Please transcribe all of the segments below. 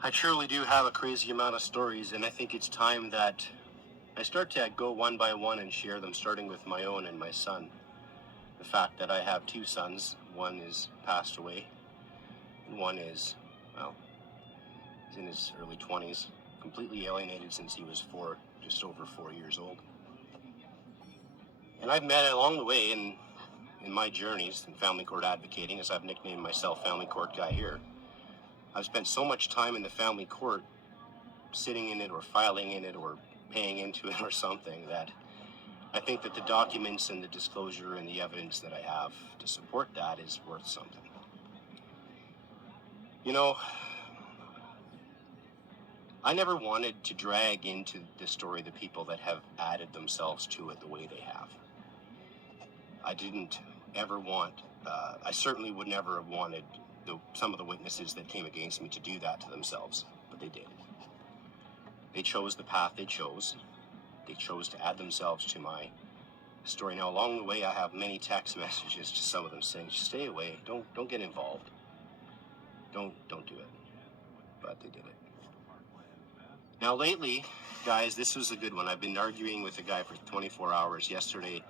I truly do have a crazy amount of stories, and I think it's time that I start to go one by one and share them, starting with my own and my son. The fact that I have two sons, one is passed away, and one is, well, he's in his early 20s, completely alienated since he was just over 4 years old. And I've met along the way in my journeys in family court advocating, as I've nicknamed myself family court guy here. I've spent so much time in the family court, sitting in it or filing in it or paying into it or something, that I think that the documents and the disclosure and the evidence that I have to support that is worth something. You know, I never wanted to drag into the story the people that have added themselves to it the way they have. I didn't ever want, I certainly would never have wanted some of the witnesses that came against me to do that to themselves, but they did. They chose the path they chose. They chose to add themselves to my story. Now, along the way, I have many text messages to some of them saying, "Stay away. Don't get involved. Don't do it." But they did it. Now, lately, guys, this was a good one. I've been arguing with a guy for 24 hours. Yesterday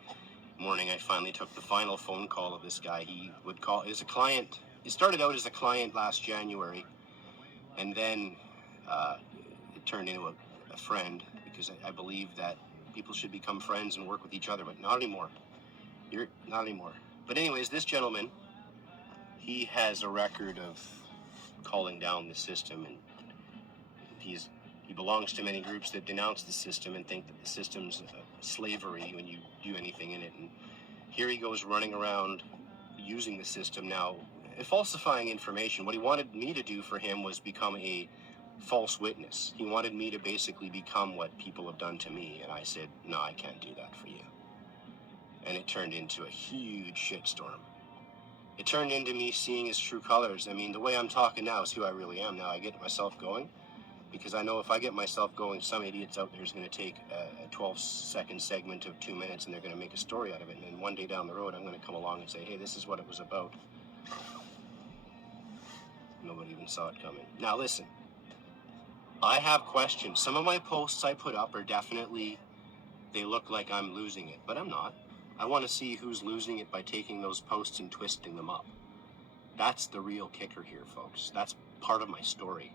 morning, I finally took the final phone call of this guy. He would call as a client. He started out as a client last January, and then it turned into a friend, because I believe that people should become friends and work with each other, but not anymore. Not anymore. But anyways, this gentleman, he has a record of calling down the system, and he belongs to many groups that denounce the system and think that the system's slavery when you do anything in it. And here he goes running around using the system now, falsifying information. What he wanted me to do for him was become a false witness. He wanted me to basically become what people have done to me, and I said, no, I can't do that for you. And it turned into a huge shitstorm. It turned into me seeing his true colors. I mean, the way I'm talking now is who I really am. Now I get myself going, because I know if I get myself going, some idiots out there is going to take a 12-second segment of 2 minutes and they're going to make a story out of it. And then one day down the road, I'm going to come along and say, hey, this is what it was about. Nobody even saw it coming. Now listen, I have questions. Some of my posts I put up are definitely, they look like I'm losing it, but I'm not. I want to see who's losing it by taking those posts and twisting them up. That's the real kicker here, folks. That's part of my story.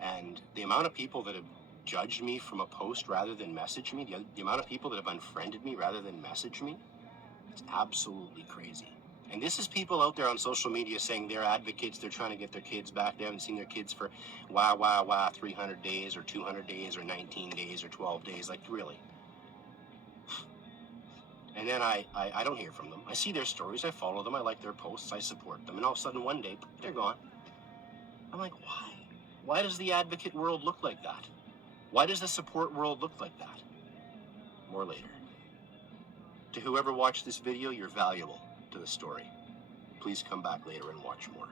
And the amount of people that have judged me from a post rather than message me, the amount of people that have unfriended me rather than message me, it's absolutely crazy. And this is people out there on social media saying they're advocates, they're trying to get their kids back. They haven't seen their kids for 300 days or 200 days or 19 days or 12 days. Like, really? And then I don't hear from them. I see their stories, I follow them, I like their posts, I support them, and all of a sudden one day, they're gone. I'm like, why? Why does the advocate world look like that? Why does the support world look like that? More later. To whoever watched this video, you're valuable to the story. Please come back later and watch more.